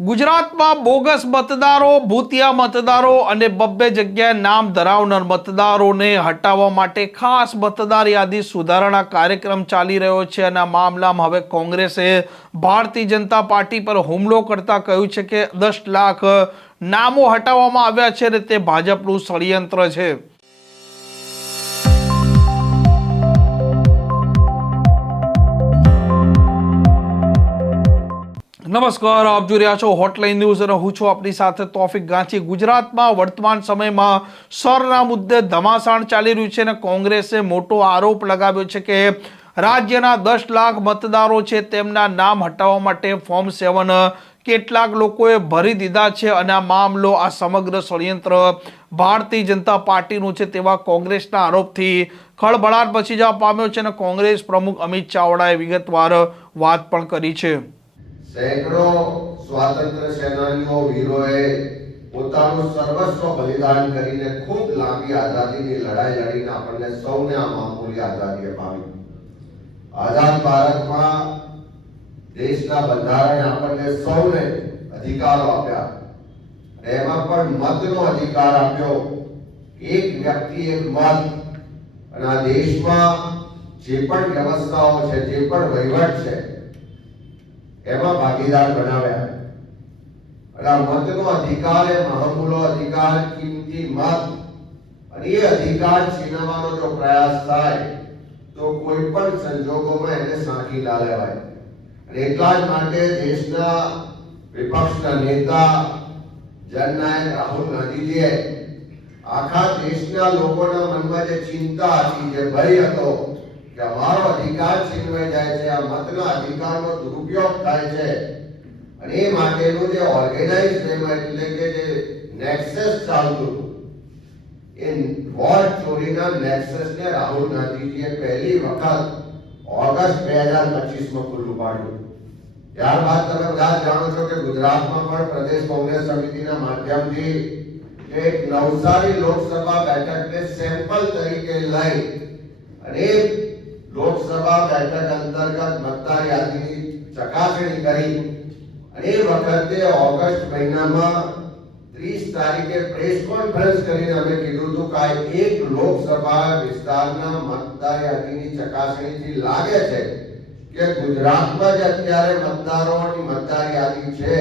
ગુજરાતમાં બોગસ મતદારો, ભૂતિયા મતદારો અને બબ્બે જગ્યાએ નામ ધરાવનાર મતદારોને હટાવવા માટે ખાસ મતદાર યાદી સુધારણા કાર્યક્રમ ચાલી રહ્યો છે અને આ મામલામાં હવે કોંગ્રેસે ભારતીય જનતા પાર્ટી પર હુમલો કરતા કહ્યું છે કે દસ લાખ નામો હટાવવામાં આવ્યા છે અને તે ભાજપનું ષડયંત્ર છે. નમસ્કાર, આપ જોઈ રહ્યા છો હોટલાઇન ન્યૂઝ અને હું છું આપની સાથે તોફિક ગાંચી ગુજરાતમાં વર્તમાન સમયમાં સરના મુદ્દે ધમાસાણ ચાલી રહ્યું છે અને કોંગ્રેસે મોટો આરોપ લગાવ્યો છે કે રાજ્યના દસ લાખ મતદારો છે તેમના નામ હટાવવા માટે ફોર્મ સેવન કેટલાક લોકોએ ભરી દીધા છે અને આ મામલો આ સમગ્ર ષડયંત્ર ભારતીય જનતા પાર્ટીનું છે તેવા કોંગ્રેસના આરોપથી ખળભળાટ પછી જવા પામ્યો છે અને કોંગ્રેસ પ્રમુખ અમિત ચાવડાએ વિગતવાર વાત પણ કરી છે. સેંકડો સ્વાતંત્ર્ય સેનાનીઓ, વીરોએ પોતાનું સર્વસ્વ બલિદાન કરીને ખૂબ લાંબી આઝાદીની લડાઈ લડીને આપણને સૌને આ મામૂલી આઝાદી અપાવી. આઝાદ ભારતમાં દેશના બંધારણે આપણને સૌને અધિકારો આપ્યા. એમાં પણ મતનો અધિકાર આપ્યો. એક વ્યક્તિ, એક મત. અને આ દેશમાં જે પણ વ્યવસ્થાઓ છે, જે પણ વહીવટ છે એમાં ભાગીદાર બનાવ્યા. આ મતનો અધિકાર એ મહામૂલો અધિકાર, કિંમતી મત. અને એ અધિકાર છીનવાનો જો પ્રયાસ થાય, તો કોઈ પણ સંજોગોમાં એને સાંકી ના લેવાય. અને એટલા જ માટે દેશના વિપક્ષના નેતા જનનાયક રાહુલ ગાંધીજીએ આખા દેશના લોકોના મનમાં જે ચિંતા હતી, જે ભય હતો કે અમારો અધિકાર છીનવાઈ જાય છે, આ મતના અધિકારનો દુરુપયોગ થાય છે. અને એ માટેનું જે ઓર્ગેનાઇઝ વેમાં એટલે કે જે નેક્સસ ચાલતું હતું, એ વોટ ચોરીના નેક્સસને રાહુલ ગાંધીજીએ પહેલી વખત ઓગસ્ટ બે હજાર પચીસમાં ખુલ્લું પાડ્યું. ત્યારબાદ તમે બધા જાણો છો કે ગુજરાતમાં પણ પ્રદેશ કોંગ્રેસ સમિતિના માધ્યમથી એક નવસારી લોકસભા બેઠકને સેમ્પલ તરીકે લઈ અને એ લોકસભા બેઠક અંતર્ગત મતદાર યાદીની ચકાસણી કરી અને એ વખતે ઓગસ્ટ મહિનામાં 30 તારીખે પ્રેસ કોન્ફરન્સ કરીને અમે કીધું હતું કે એક લોકસભા વિસ્તારના મતદાર યાદીની ચકાસણીથી લાગે છે કે ગુજરાતમાં જે અત્યારે મતદારોની મતદાર યાદી છે.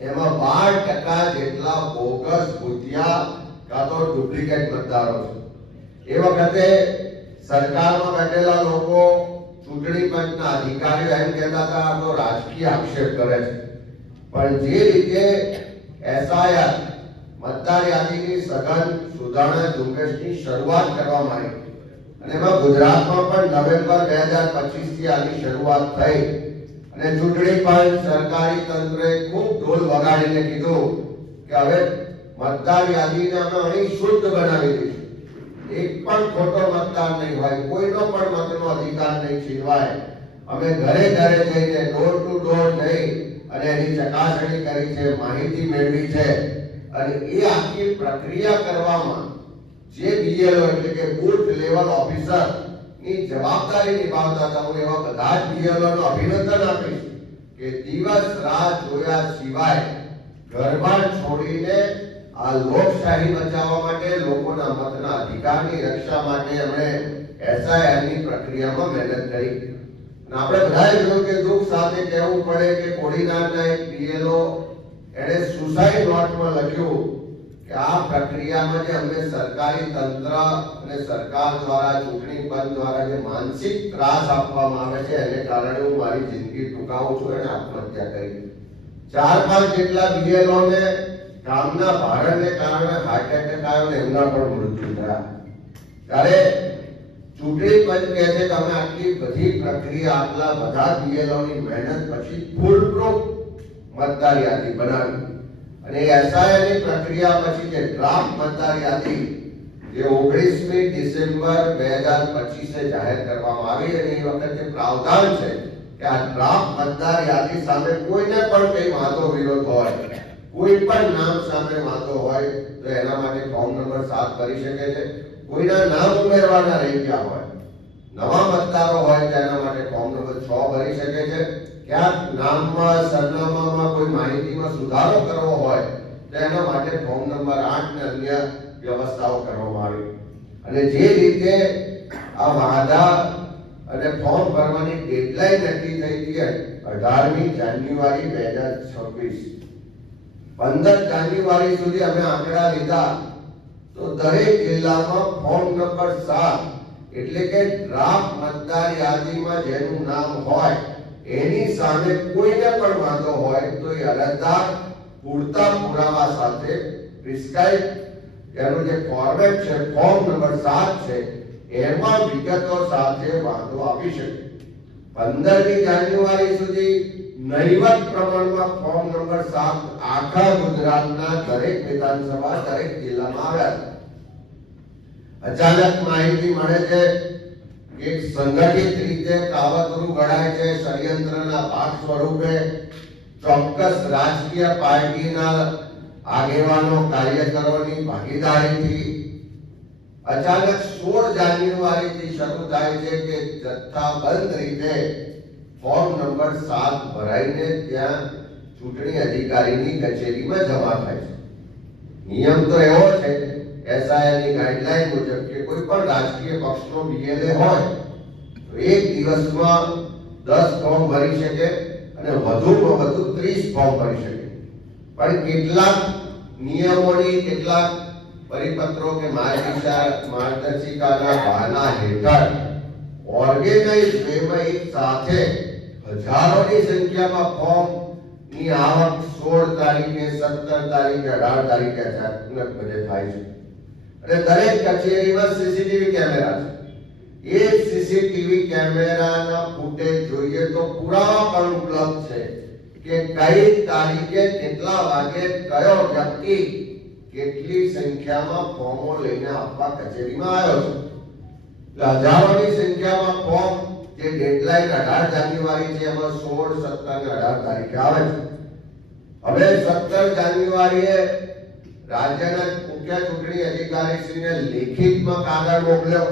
એમાં બાર ટકા જેટલા બોગસ ભૂતિયા કાં તો ડુપ્લિકેટ મતદારો છે. એ વખતે સરકારમાં બેઠેલા લોકો ચૂંટણી પંચના અધિકારીઓ એમ કહેતા હતા તો રાજકીય આક્ષેપ કરે છે. પણ જે રીતે એસઆઈઆર મતદાર યાદીની સઘન સુધારણા ઝુંબેશની શરૂઆત કરવામાં આવી અને એમાં ગુજરાતમાં પણ નવેમ્બર બે હજાર પચીસથી આની શરૂઆત થઈ, અને ચૂંટણી પંચ, સરકારી તંત્રએ ખૂબ ઢોલ વગાડીને કીધું કે હવે મતદાર યાદીને અમે અહીં શુદ્ધ બનાવી દઈશું. એક પણ ખોટો મતદાર નહીં હોય, કોઈનો પણ મતનો અધિકાર નહીં છીનવાય. અમે ઘરે ઘરે જઈને ડોર ટુ ડોર જઈ અને એની ચકાસણી કરી છે, માહિતી મેળવી છે. અને એ આખી પ્રક્રિયા કરવામાં જે બીએલઓ એટલે કે બુથ લેવલ ઓફિસરની જવાબદારી નિભાવતા હતા, હું એવા બધા જ બીએલઓ અભિનંદન આપીશ કે દિવસ રાત જોયા સિવાય ઘરમાં છોડીને આ લોકશાહી બચાવવા માટે, લોકોના મતના અધિકારની રક્ષા માટે એમણે એસઆઈઆરની પ્રક્રિયામાં મહેનત કરી. અને આપણે બધાએ જોયું કે દુઃખ સાથે કહેવું પડે કે કોડીનારના એક પીએલઓ એણે સુસાઇડ નોટમાં લખ્યું કે આ પ્રક્રિયામાં જે અમને સરકારી તંત્ર અને સરકાર દ્વારા, ચૂંટણી પંચ દ્વારા જે માનસિક ત્રાસ આપવામાં આવે છે, એને કારણે હું મારી જિંદગી ટૂંકાવું છું અને આત્મહત્યા કરી. ચાર પાંચ જેટલા બીએલઓ ને કામના ભારણને કારણે હાર્ટ એટેક આવ્યો એમના પણ મૃત્યુ થયા. ત્યારે ચૂંટણી પંચ કહે છે અમે આટલી બધી પ્રક્રિયા આટલા બધા પીએલઓની મહેનત પછી ફૂલ પ્રૂફ મતદાર યાદી બનાવી. અને એસઆઈની પ્રક્રિયા પછી જે ડ્રાફ્ટ મતદાર યાદી જે 19મી ડિસેમ્બર 2025 જાહેર કરવામાં આવી અને એ વખતે પ્રાવધાન છે કે આ ડ્રાફ્ટ મતદાર યાદી સામે કોઈને પણ કઈ વાંધો વિરોધ હોય. કોઈ પણ નામ સામે વાંધો હોય તો એના માટે ફોર્મ નંબર સાત કરી શકે છે. કોઈના નામ ઉમેરવાના રહી ગયા હોય, નવા મતદારો હોય તો એના માટે ફોર્મ નંબર છ ભરી શકે છે. ક્યાંક નામમાં, સરનામામાં કોઈ માહિતીમાં સુધારો કરવો હોય તો એના માટે ફોર્મ નંબર આઠ ને અન્ય વ્યવસ્થાઓ કરવામાં આવી. અને જે રીતે આ વાંધા અને ફોર્મ ભરવાની ડેડલાઈન નક્કી થઈ હતી અઢારમી જાન્યુઆરી બે હજાર છવ્વીસ. પંદર જાન્યુઆરી સુધી અમે આંકડા લીધા. તો દરેક જિલ્લામાં ફોર્મ નંબર સાત, એટલે કે ડ્રાફ્ટ મતદાર યાદીમાં જેનું નામ હોય, એની સામે કોઈને પણ વાંધો હોય તો એ અરજદાર પૂરતા પુરાવા સાથે પ્રિસ્ક્રાઇબ. એનું જે ફોર્મેટ છે ફોર્મ નંબર સાત છે, એમાં વિગતો સાથે વાંધો આપી શકે. પંદરમી જાન્યુઆરી સુધી નહીવત પ્રમાણમાં ફોર્મ નંબર સાત આખા ગુજરાતના દરેક વિધાનસભા, દરેક જિલ્લામાં આવ્યા છે. અચાનક માહિતી મળે છે કે સંગઠિત રીતે કાવતરું ગણાય છે ષડયંત્રના ભાગ સ્વરૂપે ચોક્કસ રાજકીય પાર્ટીના આગેવાનો, કાર્યકરોની ભાગીદારીથી અચાનક સોળ જાન્યુઆરીથી શરૂ થાય છે કે જથ્થાબંધ રીતે ફોર્મ નંબર સાત ભરાઈને ત્યાં ચૂંટણી અધિકારીની કચેરીમાં જમા થાય છે. નિયમ તો એવો છે એસઆઈની ગાઈડલાઈન મુજબ કે કોઈ પણ રાજકીય પક્ષનો બીએલએ હોય, તો એક દિવસમાં દસ ફોર્મ ભરી શકે અને વધુમાં વધુ 30 ફોર્મ ભરી શકે. પણ કેટલાક નિયમોની કેટલાક પરિપત્રો કે માર્ગદર્શિકા માર્ગદર્શિકાના બહાના હેઠળ ઓર્ગેનાઇઝ વેમાં એક સાથે હજારોની સંખ્યામાં ફોર્મની આવક સોળ તારીખે 17 તારીખે 18 તારીખે અચાનક બધે થાય છે. અને દરેક કચેરીમાં સીસીટીવી કેમેરા છે. એ સીસીટીવી કેમેરાના ફૂટેજ જોઈએ તો પુરાવા પણ ઉપલબ્ધ છે કે કઈ તારીખે કેટલા વાગે કયો વ્યક્તિ કેટલી સંખ્યામાં ફોર્મો લઈને આપવા કચેરીમાં આવ્યો છે. હજારોની સંખ્યામાં ફોર્મ જે ડેડલાઈન અઢાર જાન્યુઆરી છે, એમાં સોળ, સત્તર અને અઢાર તારીખે આવે છે. હવે સત્તર જાન્યુઆરીએ રાજ્યના મુખ્ય ચૂંટણી અધિકારીશ્રીને લેખિતમાં કાગળ મોકલ્યો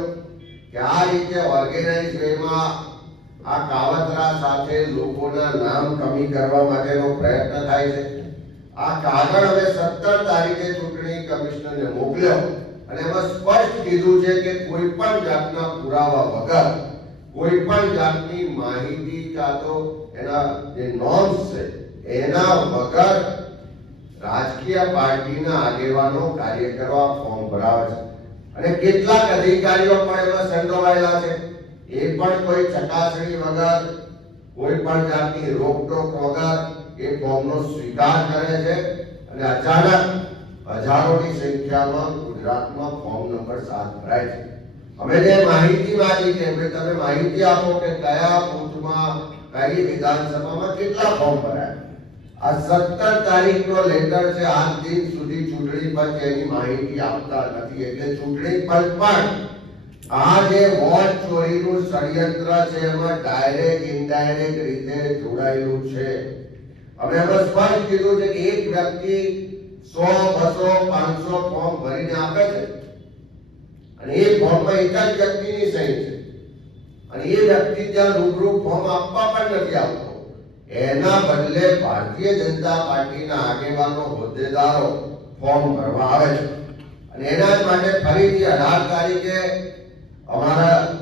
કે આ રીતે ઓર્ગેનાઇઝ વેમાં આ કાવતરા સાથે લોકોના નામ કમી કરવા માટેનો પ્રયત્ન થાય છે. આ કાગળ હવે સત્તર તારીખે ચૂંટણી કમિશનરને મોકલ્યો અને એમાં સ્પષ્ટ કીધું છે કે કોઈ પણ જાતના પુરાવા વગર કોઈ પણ જાતની માહિતી કાં તો એના જે નોર્મ્સ છે, એના વગર રાજકીય પાર્ટીના આગેવાનો કાર્ય કરવા ફોર્મ ભરાવે છે. અને કેટલાક અધિકારીઓ પણ એમાં સંડોવાયેલા છે. એ પણ કોઈ ચકાસણી વગર, કોઈ પણ જાતની રોકટોક વગર એ ફોર્મનો સ્વીકાર કરે છે. અને અચાનક હજારોની સંખ્યામાં ગુજરાતમાં ફોર્મ નંબર સાત ભરાય છે. અમે જે માહિતી માંગી છે કે તમે માહિતી આપો કે કયા બુથમાં, કઈ વિધાનસભામાં કેટલા ફોર્મ ભરાયા. આ સત્તર તારીખનો લેટર છે, આજ દિન સુધી ચૂંટણી પંચ એની માહિતી આપતા નથી. એટલે ચૂંટણી પંચ પણ આ જે વોટ ચોરીનું ષડયંત્ર છે, એમાં ડાયરેક્ટ ઇનડાયરેક્ટ રીતે જોડાયેલું છે. હવે એમાં સ્પષ્ટ કીધું છે કે એક વ્યક્તિ સો, બસો, પાંચસો ફોર્મ ભરીને આપે છે. અને એ ફોર્મમાં એક જ વ્યક્તિની સહી છે. અને એ વ્યક્તિ ત્યાં રૂબરૂ ફોર્મ આપવા પણ નથી આવતો. એના બદલે ભારતીય જનતા પાર્ટીના આગેવાનો, હોદ્દેદારો ફોર્મ ભરવા આવે છે. અને એના જ માટે ફરીથી અઢાર તારીખે અમારા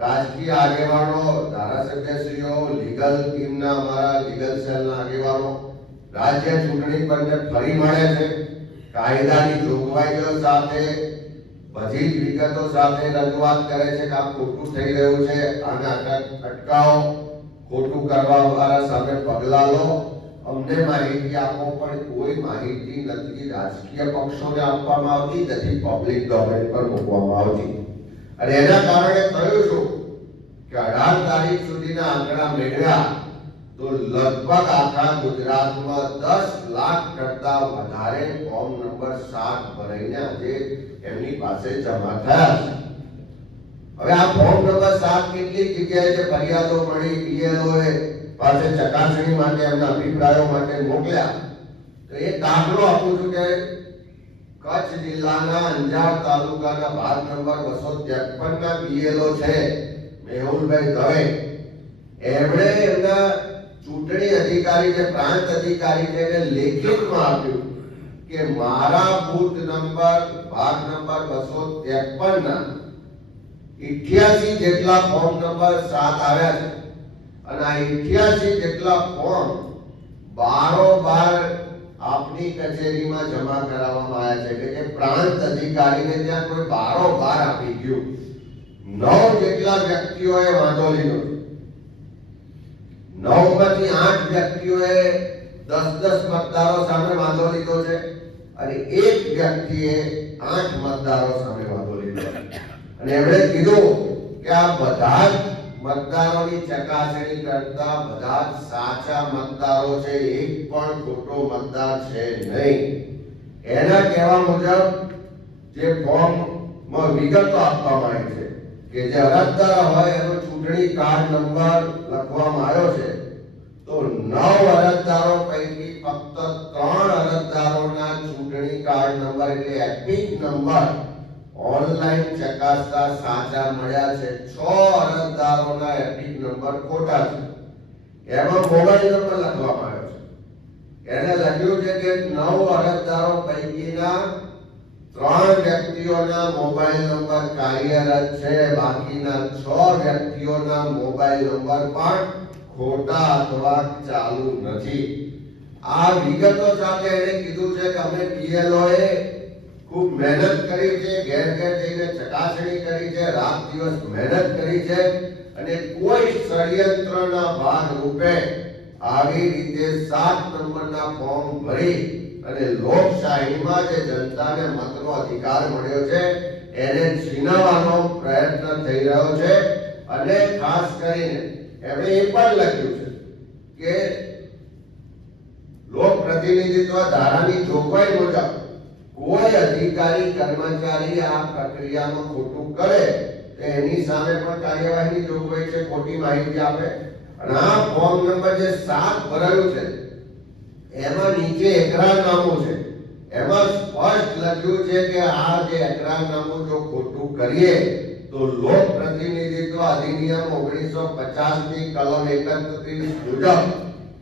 રાજકીય આગેવાનો, ધારાસભ્યશ્રીઓ, લીગલ ટીમના અમારા લીગલ સેલના આગેવાનો, રાજ્ય ચૂંટણી પંચે ફરી મળે છે. કાયદાની જોગવાઈઓ સાથે જ વિગતો સાથે રજૂઆત કરે છે કે આ ખોટું થઈ રહ્યું છે. આને અટક- અટકાવો. ખોટું કરવા વાળા સામે પગલા લો. અમને માહિતી આપો, પણ કોઈ માહિતી નથી. રાજકીય પક્ષોને આપવામાં આવતી નથી પબ્લિક ડોમેન પર મૂકવામાં આવતી. અને એના કારણે થયું શું? કે અઢાર તારીખ સુધીના આંકડા મેળવ્યા તો લગભગ આખા ગુજરાતમાં દસ લાખ કરતા વધારે ફોર્મ નંબર સાત ભરાઈને આજે એમની પાસે જમા થયા છે હવે આ ફોર્મ નંબર સાત કેટલી જગ્યાએ જે ફરિયાદો મળી BLO એ પાસે ચકાસણી માટે, એમના અભિપ્રાયો માટે મોકલ્યા. તો એ દાખલો આપું છું કે કચ્છ જિલ્લાના અંજાર તાલુકાના ભાગ નંબર બસો ત્રેપન ના BLO છે, મેહુલભાઈ દવે. એમણે એમના ચૂંટણી અધિકારી, જે પ્રાંત અધિકારી છે, એને લેખિતમાં આપ્યું. કે મારા બૂથ નંબર ભાગ નંબર બસો ત્રેપન ના ઇઠ્યાસી જેટલા ફોર્મ નંબર સાત આવ્યા છે અને આ ઇઠ્યાસી જેટલા ફોર્મ બારોબાર આપની કચેરીમાં જમા કરાવવામાં આવ્યા છે એટલે કે પ્રાંત અધિકારીને ત્યાં કોઈ બારોબાર આપી ગયું નવ જેટલા વ્યક્તિઓએ વાંધો લીધો નવમાંથી આઠ વ્યક્તિઓએ દસ દસ મતદારો સામે વાંધો લીધો છે. અને એક વ્યક્તિએ આઠ મતદારો સામે વાંધો લીધો અને એમણે કીધું કે આ બધા જ મતદારોની ચકાસણી કરતા બધા જ સાચા મતદારો છે. એક પણ ખોટો મતદાર છે નહીં. એના કહેવા મુજબ જે ફોર્મમાં વિગતો આપવામાં માંગે છે કે જે અરજદાર હોય એનો ચૂંટણી કાર્ડ નંબર લખવામાં આવ્યો છે. તો નવ અરજદારો પૈકી ફક્ત ત્રણ અરજદારોના ચૂંટણી કાર્ડ નંબર એટલે એપિક નંબર ઓનલાઈન ચકાસતા સાચા મળ્યા છે. છ અરજદારોના એપિક નંબર ખોટા છે. એમાં મોબાઈલ નંબર લખવામાં આવ્યો છે. એને લખ્યું છે કે નવ અરજદારો પૈકીના ત્રણ વ્યક્તિઓના મોબાઈલ નંબર કાર્યરત છે. બાકીના છ વ્યક્તિઓના મોબાઈલ નંબર પણ ખોટા અથવા ચાલુ નથી. આ વિગતો સાથે એને કીધું છે કે અમે પીએલઓ એ ખૂબ મહેનત કરી છે ઘેર ઘેર જઈને ચકાસણી કરી છે, રાત દિવસ મહેનત કરી છે અને કોઈ ષડયંત્રના ભાગ રૂપે આવી રીતે સાત નંબરના ફોર્મ ભરી અને લોકશાહીમાં જે જનતાને મતનો અધિકાર મળ્યો છે, એને છીનવાનો પ્રયત્ન થઈ રહ્યો છે. અને ખાસ કરીને એમણે એ પણ લખ્યું છે કે લોક પ્રતિનિધિત્વ ધારાની જોગવાઈ મુજબ કોઈ અધિકારી, કર્મચારી આ પ્રક્રિયામાં ખોટું કરે તો એની સામે પણ કાર્યવાહીની જોગવાઈ છે, ખોટી માહિતી આપે. અને આ ફોર્મ નંબર જે સાત ભરાયું છે, એમાં નીચે એકરારનામું છે. એમાં સ્પષ્ટ લખ્યું છે કે આ જે એકરારનામું જો ખોટું કરીએ તો લોક પ્રતિનિધિત્વ અધિનિયમ ઓગણીસો પચાસની કલમ એકત્રીસ મુજબ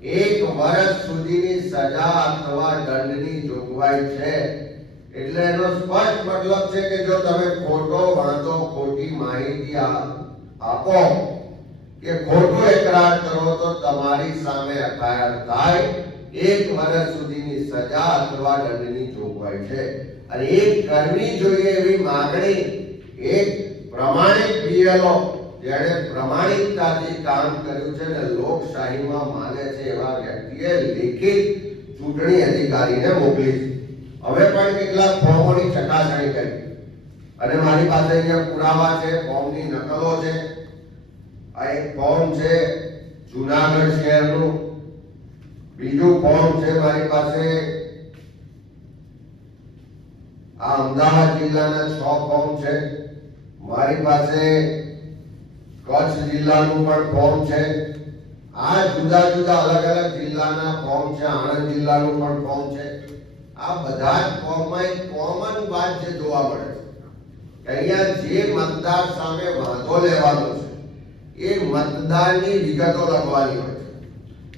એક વર્ષ સુધીની સજા અથવા દંડની જોગવાઈ છે. એટલે એનો સ્પષ્ટ મતલબ છે કે જો તમે ખોટો વાંચો, ખોટી માહિતી આપો કે ખોટો એકરાર કરો તો તમારી સામે એફઆઈઆર થાય. એક વર્ષ સુધીની સજા અથવા દંડની જોગવાઈ છે. અને એ કરવી જોઈએ એવી માગણી એક પ્રમાણિક બીએલઓ જેણે પ્રમાણિકતાથી કામ કર્યું છે ને લોકશાહીમાં માને છે એવા વ્યક્તિએ લેખિત ચૂંટણી અધિકારીને મોકલી છે. હવે પણ કેટલાક ફોર્મોની ચકાસણી કરી. અને મારી પાસે અહીંયા પુરાવા છે, ફોર્મની નકલો છે. આ એક ફોર્મ છે જુનાગઢ શહેરનું. બીજું ફોર્મ છે મારી પાસે આ અમદાવાદ જિલ્લાના છ ફોર્મ છે. મારી પાસે કચ્છ જિલ્લાનું પણ ફોર્મ છે. આ જુદા જુદા અલગ અલગ જિલ્લાના ફોર્મ છે. આણંદ જિલ્લાનું પણ ફોર્મ છે. આ બધા જ ફોર્મમાં એક કોમન વાત જે જોવા મળે છે. અહીંયા જે મતદાર સામે વાંધો લેવાનો છે, એ મતદારની વિગતો લખવાની હોય છે.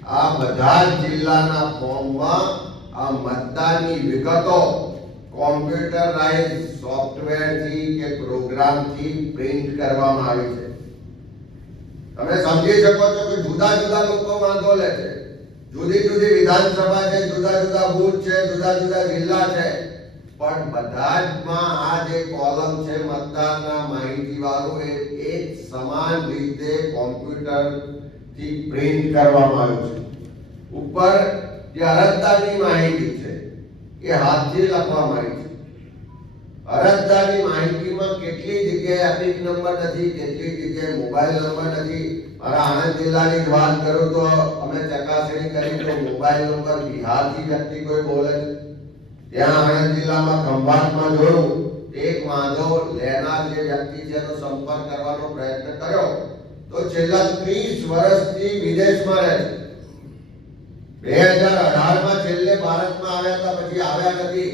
આ બધા જ જિલ્લાના ફોર્મમાં આ મતદારની વિગતો કોમ્પ્યુટરાઇઝ સોફ્ટવેરથી કે પ્રોગ્રામથી પ્રિન્ટ કરવામાં આવી છે. તમે સમજી શકો છો કે જુદા જુદા લોકો વાંધો લે છે. જુદી જુદી વિધાનસભા છે, જુદા જુદા બુથ છે, જુદા જુદા જિલ્લા છે. પણ બધા માં આ જે કોલમ છે મતદારના માહિતી વાળું એ એક સમાન રીતે કોમ્પ્યુટરથી પ્રિન્ટ કરવામાં આવ્યું છે. ઉપર જે અરજદારની માહિતી છે એ હાથથી લખવામાં આવી છે. અરજદારની માહિતીમાં કેટલી જગ્યાએ એપિક નંબર નથી, કેટલી જગ્યાએ મોબાઈલ નંબર નથી. મારા આણંદ જિલ્લાની વાત કરું તો અમે ચકાસણી કરી તો મોબાઈલ નંબર બિહારથી વ્યક્તિ કોઈ બોલે છે. ત્યાં આણંદ જિલ્લામાં ખંભાતમાં જોયું, એક વાંધો લેનાર જે વ્યક્તિ છે એનો સંપર્ક કરવાનો પ્રયત્ન કર્યો. તો છેલ્લા 30 વર્ષથી વિદેશમાં રહે છે. બે હજાર અઢારમાં છેલ્લે ભારતમાં આવ્યા હતા, પછી આવ્યા નથી.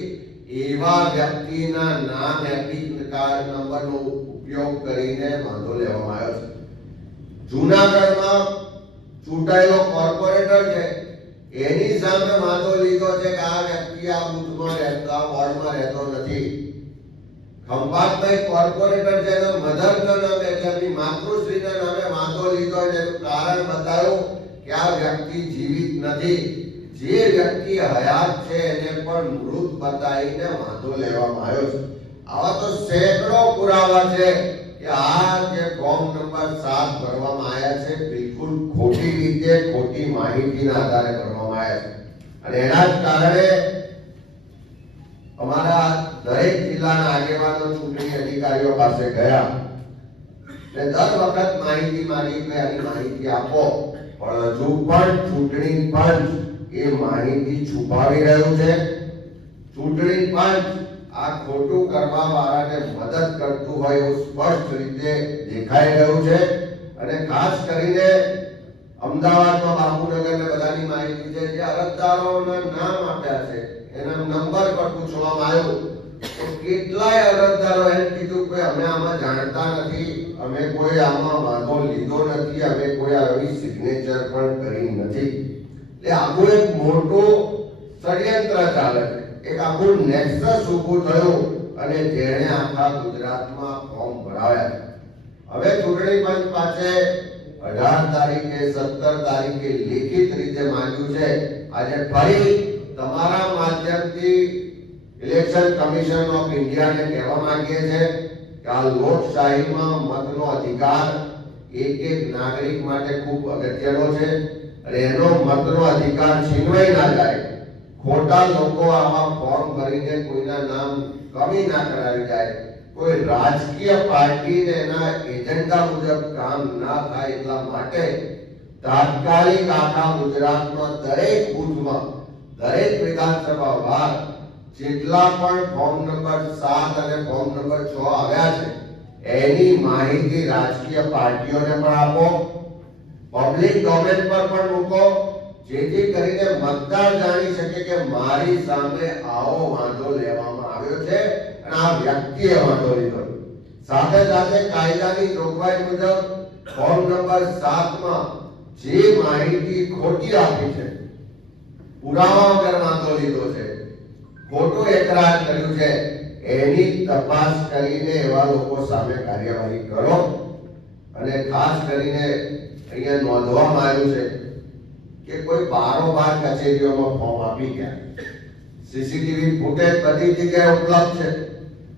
એવા વ્યક્તિના નામ એપિક કાર્ડ નંબરનો ઉપયોગ કરીને વાંધો લેવામાં આવ્યો છે. જૂનાગઢમાં ચૂંટાયેલો કોર્પોરેટર છે, એની સામે વાંધો લીધો છે કે આ વ્યક્તિ આ બુથમાં રહેતો, આ વોર્ડમાં રહેતો નથી. ખંભાતભાઈ કોર્પોરેટર છે, એના મધરના નામે એટલે માતૃશ્રીના નામે વાંધો લીધો છે કારણ બતાવ્યું. કે આ વ્યક્તિ જીવિત નથી જે વ્યક્તિ હયાત છે એને પણ મૃત બતાવીને વાંધો લેવામાં આવ્યો છે આવા તો સેંકડો પુરાવા છે કે આ જે ફોર્મ નંબર 7 ભરવામાં આવ્યા છે બિલકુલ ખોટી રીતે ખોટી માહિતીના આધારે ભરવામાં આવ્યા છે અને એના જ કારણે અમારા દરેક જિલ્લાના આગેવાનો ચૂંટણી અધિકારીઓ પાસે ગયા। ને દર વખત માહિતી માંગી કે આની માહિતી આપો। પણ હજુ પણ ચૂંટણી પંચ એ માહિતી છુપાવી રહ્યું છે. ચૂંટણી પંચ આ ખોટું કરવા વાળાને મદદ કરતું હોય એવું સ્પષ્ટ રીતે દેખાઈ રહ્યું છે. અને ખાસ કરીને અમદાવાદમાં બાપુનગર ને બધાની માહિતી છે જે અરજદારોના નામ આપ્યા છે. એના નંબર પર પૂછવામાં આવ્યું. તો કેટલાય અરજદારો એમ કીધું કે અમે આમાં જાણતા નથી. અમે કોઈ આમાં વાંધો લીધો નથી, અમે કોઈ આવી સિગ્નેચર પણ કરી નથી. એટલે આખું એક મોટું ષડયંત્ર ચાલે એક આખું નેક્સસ ઊભું થયું અને જેણે આખા ગુજરાતમાં ફોર્મ ભરાવ્યા હવે ચૂંટણી પંચ પાસે અઢાર તારીખે, સત્તર તારીખે લેખિત રીતે માંગ્યું છે. આજે ફરી તમારા માધ્યમથી ઇલેક્શન કમિશન ઓફ ઇન્ડિયાને કહેવા માંગીએ છે. આ લોકશાહીમાં મતનો અધિકાર એક એક નાગરિક માટે ખૂબ અગત્યનો છે અને એનો મતનો અધિકાર છીનવાઈ ના જાય. ખોટા લોકો આમાં ફોર્મ ભરીને કોઈના નામ કમી ના કરાવી જાય. કોઈ રાજકીય પાર્ટીને એના એજન્ડા મુજબ કામ ના થાય એટલા માટે તાત્કાલિક આખા ગુજરાતમાં દરેક બૂથમાં, દરેક વિધાનસભા વાર જેટલા પણ ફોર્મ નંબર 7 અને ફોર્મ નંબર 6 આવ્યા છે, એની માહિતી રાજકીય પાર્ટીઓને પણ આપો. પબ્લિક ડોમેન પર પણ મૂકો, જેથી કરીને મતદાર જાણી શકે કે મારી સામે આવો વાંધો લેવામાં આવ્યો છે અને આ વ્યક્તિએ વાંધો લીધો. સાથે સાથે કાયદાની જોગવાઈ મુજબ ફોર્મ નંબર 7 માં જે માહિતી ખોટી આપી છે પુરાવા વગર વાંધો લીધો છે ખોટું એકરાર કર્યું છે. એની તપાસ કરીને એવા લોકો સામે કાર્યવાહી કરો. અને ખાસ કરીને અહીંયા નોંધવામાં આવ્યું છે કે કોઈ બારોબાર કચેરીઓમાં ફોર્મ આપી ગયા. સીસીટીવી ફૂટેજ બધી જગ્યાએ ઉપલબ્ધ છે.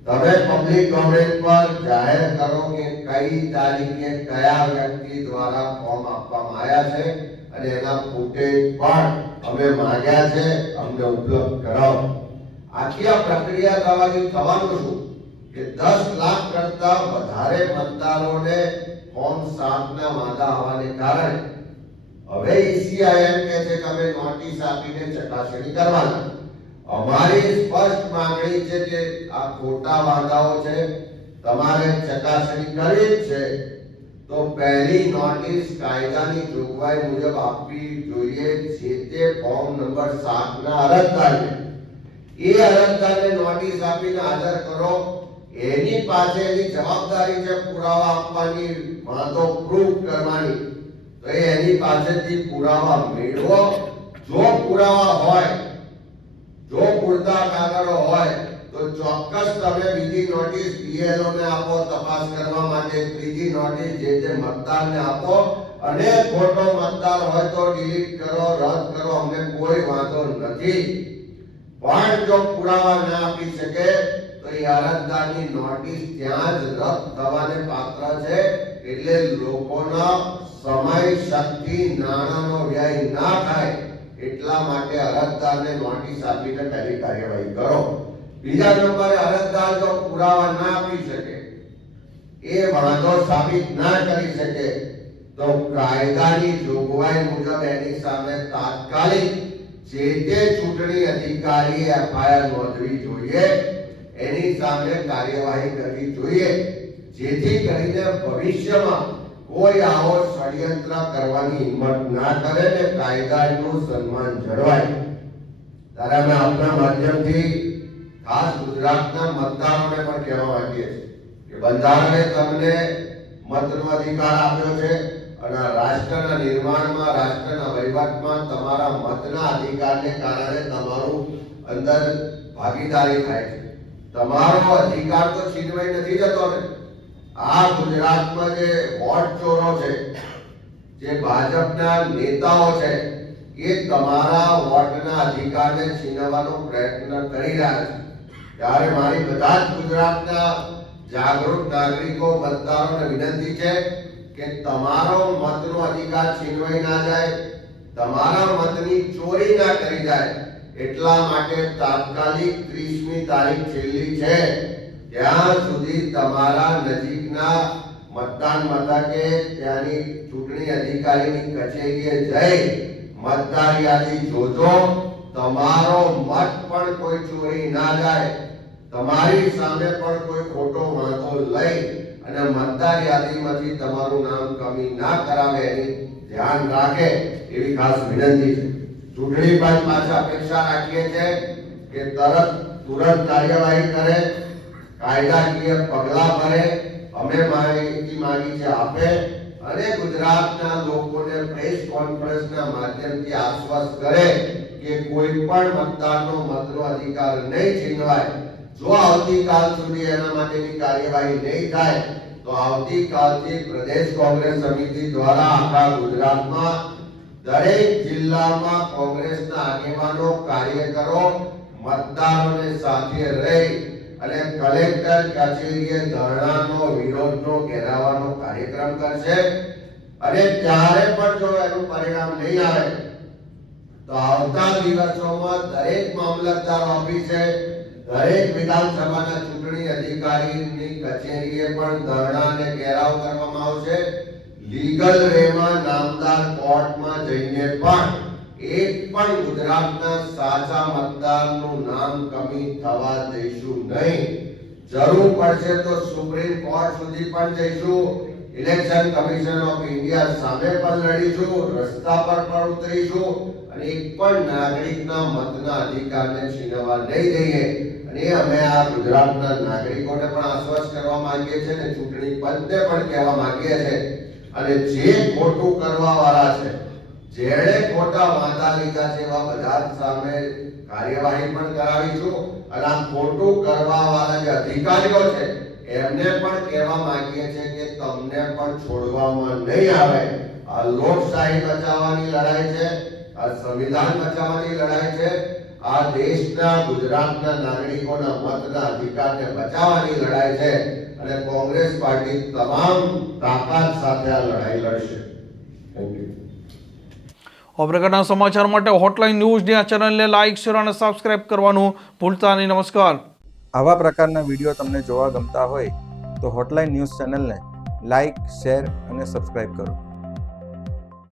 તમે પબ્લિક ડોમેન પર જાહેર કરો કે કઈ તારીખે કયા વ્યક્તિ દ્વારા ફોર્મ આપવામાં આવ્યા છે અને એના ફૂટેજ પણ અમે માંગ્યા છે, અમને ઉપલબ્ધ કરાવો. આખી આ પ્રક્રિયા થવાથી થવાનું શું? કે દસ લાખ કરતા વધારે મતદારોને ફોર્મ 7 ના વાંધા આવવાને કારણે હવે ઈસીઆઈએમ કહે છે કે અમે નોટિસ આપીને ચકાસણી કરવાની. અમારી સ્પષ્ટ માંગણી છે કે આ ખોટા વાંધાઓ છે, તમારે ચકાસણી કરવી જ છે. તો પહેલી નોટિસ કાયદાની જોગવાઈ મુજબ આપવી જોઈએ જે તે ફોર્મ નંબર સાતના અરજદારને. એ અરજદારને નોટિસ આપીને હાજર કરો. એની પાસેની જવાબદારી છે, પુરાવા આપવાની વાંધો પ્રૂફ કરવાની. તો એની પાસેથી પુરાવા મેળવો. જો પુરાવા હોય, જો પૂરતા કાગળો હોય, તો ચોક્કસ તમે બીજી નોટિસ બીએલઓ ને આપો, તપાસ કરવા માટે ત્રીજી નોટિસ જે તે મતદારને આપો. અને ખોટો મતદાર હોય તો ડિલીટ કરો, રદ કરો, અમને કોઈ વાંધો નથી. પણ જો પુરાવા ના આપી શકે, તો એ અરજદારની નોટિસ ત્યાં જ રદ થવાને પાત્ર છે, એટલે લોકોનો સમય, શક્તિ, નાણાંનો વ્યય ના થાય એટલા માટે અરજદારને નોટિસ આપીને પહેલી કાર્યવાહી કરો. બીજા નંબરે અરજદાર જો પુરાવા ના આપી શકે, એ વાંધો સાબિત ના કરી શકે, તો કાયદાની જોગવાઈ મુજબ એની સામે તાત્કાલિક જે તે ચૂંટણી અધિકારીએ એફઆઈઆર નોંધવી જોઈએ, એની સામે કાર્યવાહી કરવી જોઈએ, જેથી કરીને ભવિષ્યમાં કોઈ આવો ષડયંત્ર કરવાની હિંમત ના કરે ને કાયદાનું સન્માન જળવાય. ત્યારે અમે આપના માધ્યમથી ખાસ ગુજરાતના મતદારોને પણ કહેવા માંગીએ છીએ કે બંધારણે તમને મતનો અધિકાર આપ્યો છે અને રાષ્ટ્રના નિર્માણમાં, રાષ્ટ્રના વહીવટમાં તમારા મતના અધિકારને કારણે તમારું અંદર ભાગીદારી થાય છે. તમારો અધિકાર તો છીનવાઈ નથી જતો ને. આ ગુજરાતમાં જે વોટ ચોરો છે, જે ભાજપના નેતાઓ છે, એ તમારા વોટના અધિકારને છીનવાનો પ્રયત્ન કરી રહ્યા છે. ત્યારે મારી બધા જ ગુજરાતના જાગૃત નાગરિકો, મતદારોને વિનંતી છે કે તમારો મતનો અધિકાર છીનવાઈ ના જાય, તમારા મતની ચોરી ના કરી જાય, એટલા માટે તાત્કાલિક 30મી તારીખ છેલ્લી છે. ત્યાં સુધી તમારા નજીકના મતદાન મથકે ત્યાંની ચૂંટણી અધિકારીની કચેરીએ જઈ મતદાર યાદી જોજો. તમારો મત પણ કોઈ ચોરી ના જાય. તમારી સામે પણ કોઈ ખોટો વાંધો લઈ અને મતદાર યાદીમાંથી તમારું નામ કમી ના કરાવે એની ધ્યાન રાખે એવી ખાસ વિનંતી છે. ચૂંટણી પંચ પાસે અપેક્ષા રાખીએ છીએ કે તરત તુરંત કાર્યવાહી કરે, કાયદાકીય પગલાં ભરે, અમે માહિતી માંગી છે આપે અને ગુજરાતના લોકોને પ્રેસ કોન્ફરન્સના માધ્યમથી આશ્વાસ કરે કે કોઈ પણ મતદારનો મતનો અધિકાર નહીં છીનવાય. જો આવતીકાલ સુધી એના માટેની કાર્યવાહી નહીં થાય, તો આવતીકાલથી પ્રદેશ કોંગ્રેસ સમિતિ દ્વારા આખા ગુજરાતમાં દરેક જિલ્લામાં કોંગ્રેસના આગેવાનો, કાર્યકરો, મતદારોને સાથે રહી અને કલેક્ટર કચેરીએ ધરણાનો, વિરોધનો, ઘેરાવાનો કાર્યક્રમ કરશે. અને ત્યારે પણ જો એનું પરિણામ નહીં આવે, તો આવતા દિવસોમાં દરેક મામલતદાર ઓફિસે દરેક વિધાનસભાના ચૂંટણી અધિકારીની કચેરીએ પણ ધરણા ઘેરાવ કરવામાં આવશે. લીગલ વેમાં નામદાર કોર્ટમાં જઈને પણ એક પણ ગુજરાતના સાચા મતદારનું નામ કમી થવા દઈશું નહીં. જરૂર પડશે તો સુપ્રીમ કોર્ટ સુધી પણ જઈશું. ઇલેક્શન કમિશન ઓફ ઇન્ડિયા સામે પણ લડીશું, રસ્તા પર પણ ઉતરીશું. અને એક પણ નાગરિકના મતના અધિકારને છીનવા નહીં દઈએ, અને અમે આ ગુજરાતના નાગરિકોને પણ આશ્વાસ કરવા માંગીએ છીએ અને ચૂંટણી પંચને પણ કહેવા માંગીએ છીએ. અને જે ખોટું કરવા વાળા છે, જેણે ખોટા વાંધા લીધા છે બધા સામે કાર્યવાહી પણ કરાવીશું અને આ ખોટું કરવા વાળા જે અધિકારીઓ છે, એમને પણ કહેવા માંગીએ છીએ કે તમને પણ છોડવામાં નહીં આવે. આ લોકશાહી બચાવવાની લડાઈ છે. આ સંવિધાન બચાવવાની લડાઈ છે. આ દેશના ગુજરાતના નાગરિકોના મતના અધિકારને બચાવવાની લડાઈ છે. અને કોંગ્રેસ પાર્ટી તમામ તાકાત સાથે આ લડાઈ લડશે. થેન્ક યુ આ પ્રકારના સમાચાર માટે હોટલાઇન ન્યૂઝની આ ચેનલને લાઇક શેર અને સબસ્ક્રાઇબ કરવાનું ભૂલતા નહીં. નમસ્કાર. આવા પ્રકારના વીડિયો તમને જોવા ગમતા હોય તો હોટલાઇન ન્યૂઝ ચેનલને લાઇક શેર અને સબસ્ક્રાઇબ કરો.